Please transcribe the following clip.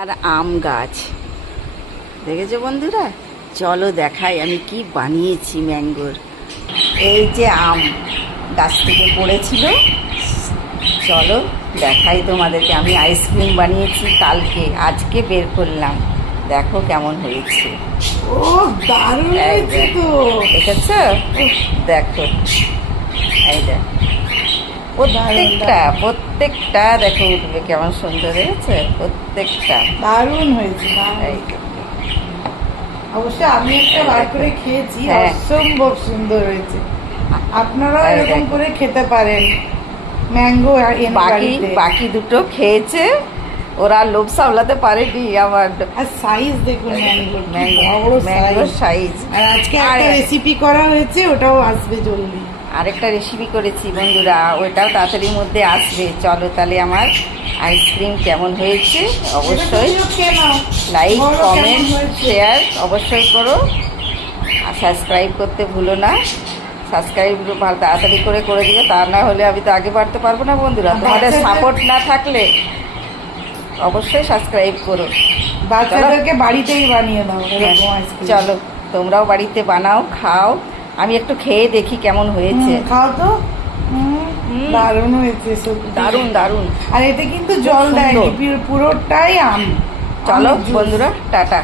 আর আম গাছ দেখেছো বন্ধুরা, চলো দেখাই আমি কি বানিয়েছি ম্যাঙ্গোর। এই যে আম গাছ থেকে পড়েছিল, চলো দেখাই তোমাদেরকে। আমি আইসক্রিম বানিয়েছি কালকে, আজকে বের করলাম, দেখো কেমন হয়েছে। ও দারুণ হয়েছে তো। দেখেছো, দেখো এই দেখ, প্রত্যেকটা দেখো উঠবে, কেমন সুন্দর হয়েছে প্রত্যেকটা। দারুণ হয়েছে। এই অবশ্যই আমি একটা বার করে খেয়েছি, হ্যাঁ। অসম্ভব সুন্দর হয়েছে। আপনারাও এই এরকম দেখো। করে খেতে পারেন ম্যাঙ্গো। বাকি দুটো খেয়েছে, ওরা লোভ সামলাতে পারেনি আমার। আর সাইজ দেখুন ম্যাঙ্গোর সাইজ। আর আজকে একটা রেসিপি করা হয়েছে, ওটাও আসবে জলদি। আরেকটা রেসিপি করেছি বন্ধুরা, ওইটাও তাড়াতাড়ির মধ্যে আসবে। চলো তাহলে আমার আইসক্রিম কেমন হয়েছে অবশ্যই লাইক কমেন্ট শেয়ার অবশ্যই করো, আর সাবস্ক্রাইব করতে ভুলো না। সাবস্ক্রাইব ভালো তাড়াতাড়ি করে দিও, তা না হলে আমি তো আগে বাড়তে পারবো না বন্ধুরা। তোমাদের সাপোর্ট না থাকলে অবশ্যই সাবস্ক্রাইব করো। বাচ্চাদেরকে বাড়িতেই বানিয়ে দাও এরকম আইসক্রিম। চলো তোমরাও বাড়িতে বানাও, খাও। আমি একটু খেয়ে দেখি কেমন হয়েছে। খাও তো। দারুণ হয়েছে, দারুণ দারুণ। আর এতে কিন্তু জল দেয়নি, পুরোটাই আম। চলো বন্ধুরা, টাটা।